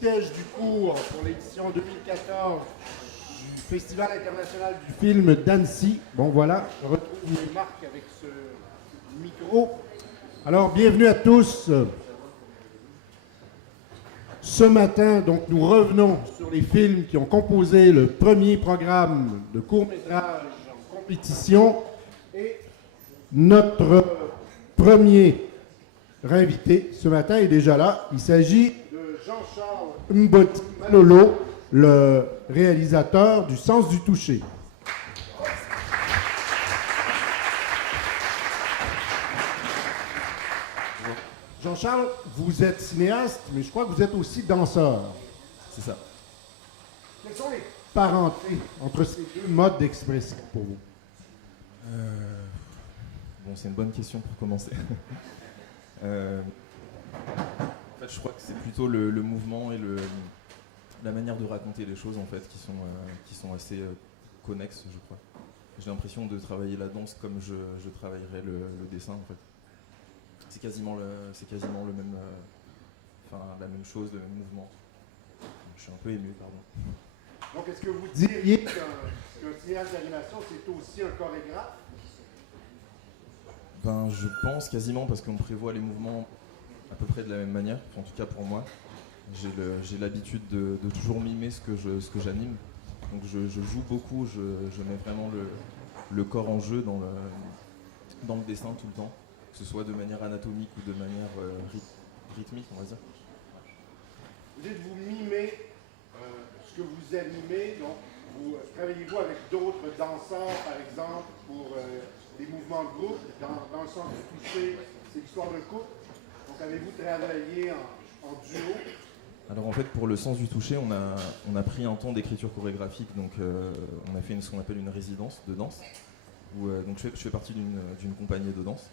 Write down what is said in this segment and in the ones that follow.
petit-déj du cours pour l'édition 2014 du Festival international du film d'Annecy. Bon voilà, je retrouve Marc avec ce micro. Alors, bienvenue à tous. Ce matin, donc, nous revenons sur les films qui ont composé le premier programme de court-métrage en compétition. Et notre premier invité ce matin est déjà là. Il s'agit de Jean-Charles Mboti Malolo, le réalisateur du Sens du toucher. Jean-Charles, vous êtes cinéaste, mais je crois que vous êtes aussi danseur. C'est ça. Quelles sont les parentés entre ces deux modes d'expression pour vous? Bon, c'est une bonne question pour commencer. En fait, je crois que c'est plutôt le mouvement et la manière de raconter les choses en fait qui sont assez connexes, je crois. J'ai l'impression de travailler la danse comme je travaillerais le dessin en fait. C'est quasiment le même, la même chose, le même mouvement. Je suis un peu ému, pardon. Donc, est-ce que vous diriez qu'un cinéaste d'animation, c'est aussi un chorégraphe? Ben, je pense quasiment parce qu'on prévoit les mouvements à peu près de la même manière. En tout cas pour moi, j'ai l'habitude de toujours mimer ce que j'anime. Donc je joue beaucoup, je mets vraiment le corps en jeu dans le dessin tout le temps, que ce soit de manière anatomique ou de manière rythmique, on va dire. Vous dites vous mimez ce que vous animez, donc travaillez-vous avec d'autres danseurs, par exemple, pour des mouvements de groupe, dans le sens du toucher, c'est l'histoire de couple. Donc avez-vous travaillé en duo? Alors en fait pour le sens du toucher, on a pris un temps d'écriture chorégraphique, donc on a fait ce qu'on appelle une résidence de danse, où donc je fais partie d'une compagnie de danse.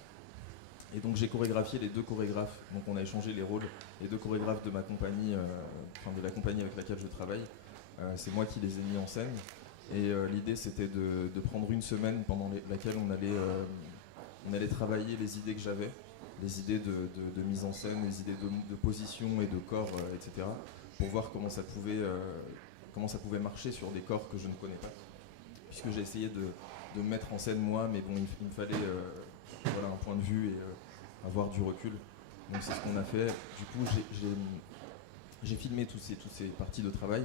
Et donc j'ai chorégraphié les deux chorégraphes, donc on a échangé les rôles, les deux chorégraphes de ma compagnie, de la compagnie avec laquelle je travaille, c'est moi qui les ai mis en scène. Et l'idée c'était de prendre une semaine pendant laquelle on allait travailler les idées que j'avais, les idées de mise en scène, les idées de position et de corps, etc. pour voir comment ça pouvait marcher sur des corps que je ne connais pas. Puisque j'ai essayé de me mettre en scène moi, mais bon, il me fallait un point de vue et avoir du recul. Donc c'est ce qu'on a fait. Du coup, j'ai filmé toutes ces parties de travail,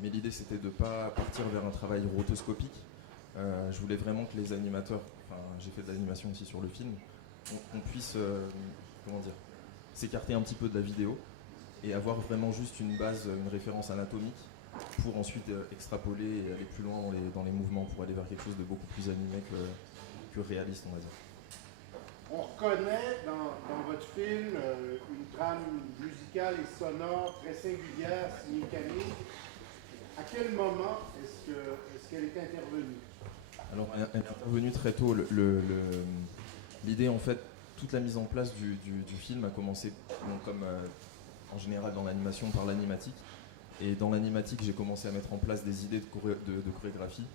mais l'idée c'était de ne pas partir vers un travail rotoscopique. Je voulais vraiment que les animateurs, j'ai fait de l'animation aussi sur le film, qu'on puisse s'écarter un petit peu de la vidéo et avoir vraiment juste une base, une référence anatomique pour ensuite extrapoler et aller plus loin dans les mouvements pour aller vers quelque chose de beaucoup plus animé que réaliste, on va dire. On reconnaît dans votre film une trame musicale et sonore très singulière, signée Camille. À quel moment est-ce qu'elle est intervenue? Alors, elle est intervenue très tôt. L'idée, en fait, toute la mise en place du film a commencé, comme en général dans l'animation, par l'animatique. Et dans l'animatique, j'ai commencé à mettre en place des idées de chorégraphie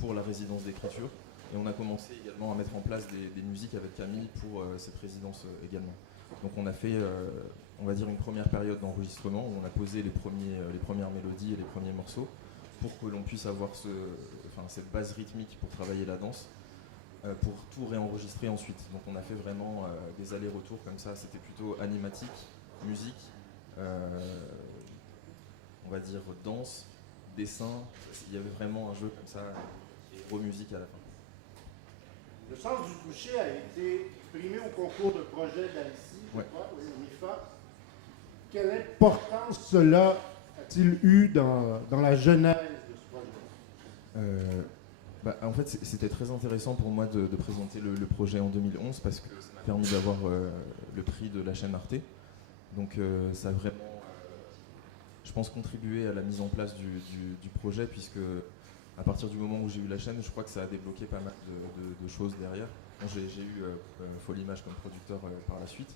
pour la résidence d'écriture. Et on a commencé également à mettre en place des musiques avec Camille pour cette résidence également. Donc on a fait, on va dire, une première période d'enregistrement où on a posé les premières mélodies et les premiers morceaux pour que l'on puisse avoir cette base rythmique pour travailler la danse, pour tout réenregistrer ensuite. Donc on a fait vraiment des allers-retours comme ça, c'était plutôt animatique, musique, on va dire danse, dessin, il y avait vraiment un jeu comme ça et musique à la fin. Le sens du toucher a été primé au concours de projet d'Annecy, ouais. Au MIFA. Quelle importance cela a-t-il eu dans la genèse de ce projet? En fait, c'était très intéressant pour moi de présenter le projet en 2011 parce que ça m'a permis d'avoir le prix de la chaîne Arte. Donc ça a vraiment, je pense, contribué à la mise en place du projet puisque à partir du moment où j'ai eu la chaîne, je crois que ça a débloqué pas mal de choses derrière. J'ai eu Folimage comme producteur par la suite,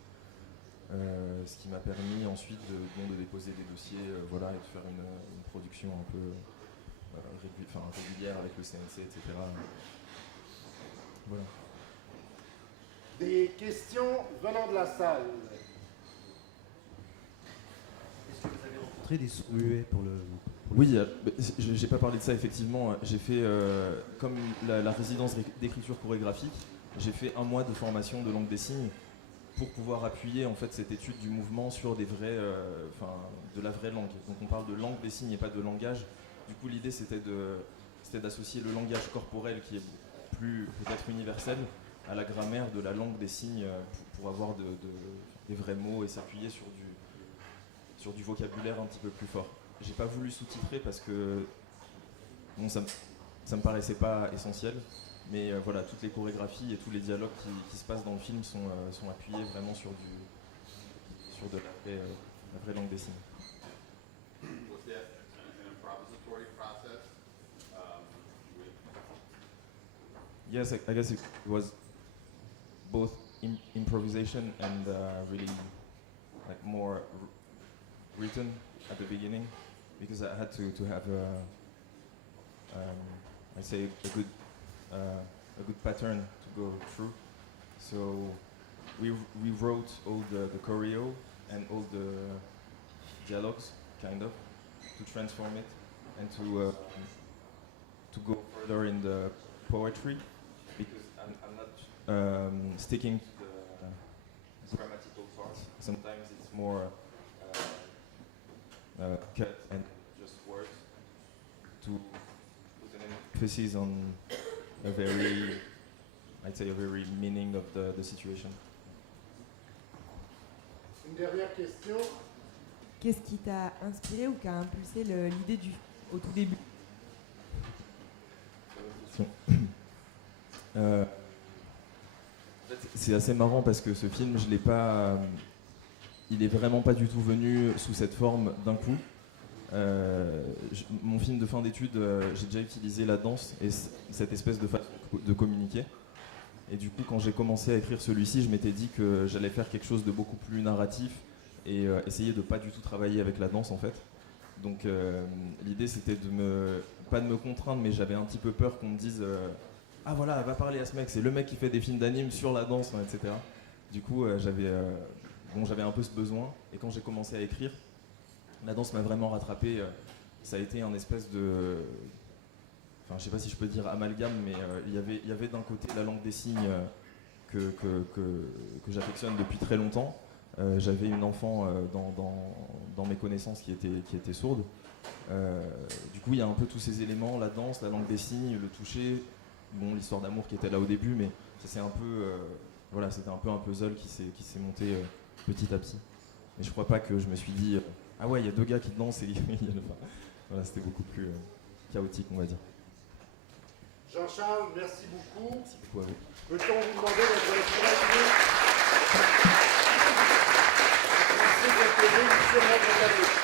ce qui m'a permis ensuite de déposer des dossiers et de faire une production un peu régulière avec le CNC, etc. Voilà. Des questions venant de la salle. Est-ce que vous avez rencontré rencontré des sourds muets pour le... Oui, j'ai pas parlé de ça effectivement. J'ai fait, comme la résidence d'écriture chorégraphique, j'ai fait 1 mois de formation de langue des signes pour pouvoir appuyer en fait cette étude du mouvement sur des vrais, de la vraie langue. Donc on parle de langue des signes et pas de langage. Du coup l'idée c'était d'associer le langage corporel qui est plus peut-être universel à la grammaire de la langue des signes pour avoir des vrais mots et s'appuyer sur du vocabulaire un petit peu plus fort. J'ai pas voulu sous-titrer parce que bon, ça me paraissait pas essentiel, mais voilà, toutes les chorégraphies et tous les dialogues qui se passent dans le film sont appuyés vraiment sur de la vraie langue des signes. Was that an improvisatory process? Yes, I guess it was both improvisation and really like more written at the beginning, because I had to have I'd say a good pattern to go through. So we wrote all the choreo and all the dialogues, kind of, to transform it and to go further in the poetry, because I'm not sticking to the grammatical parts. Sometimes it's more cut and just words to put an emphasis on a very, I'd say, a very meaning of the situation. Une dernière question. Qu'est-ce qui t'a inspiré ou qui a impulsé l'idée au tout début? En fait, c'est assez marrant parce que ce film, je l'ai pas, il est vraiment pas du tout venu sous cette forme d'un coup. Mon film de fin d'études, j'ai déjà utilisé la danse et cette espèce de façon de communiquer. Et du coup, quand j'ai commencé à écrire celui-ci, je m'étais dit que j'allais faire quelque chose de beaucoup plus narratif et essayer de pas du tout travailler avec la danse en fait. Donc l'idée c'était pas de me contraindre, mais j'avais un petit peu peur qu'on me dise ah voilà, va parler à ce mec, c'est le mec qui fait des films d'anime sur la danse, etc. Du coup j'avais un peu ce besoin, et quand j'ai commencé à écrire, la danse m'a vraiment rattrapé. Ça a été un espèce de, enfin je sais pas si je peux dire amalgame, mais il y avait d'un côté la langue des signes que j'affectionne depuis très longtemps. J'avais une enfant dans mes connaissances qui était sourde. Du coup, il y a un peu tous ces éléments, la danse, la langue des signes, le toucher, bon, l'histoire d'amour qui était là au début, mais ça c'est un peu, voilà, c'était un peu un puzzle qui s'est monté petit à petit. Mais je crois pas que je me suis dit, ah ouais, il y a 2 gars qui dansent et voilà, c'était beaucoup plus chaotique, on va dire. Jean-Charles, merci beaucoup. Merci beaucoup à vous. Peut-on vous demander votre inspiration? Merci d'être venu sur notre table.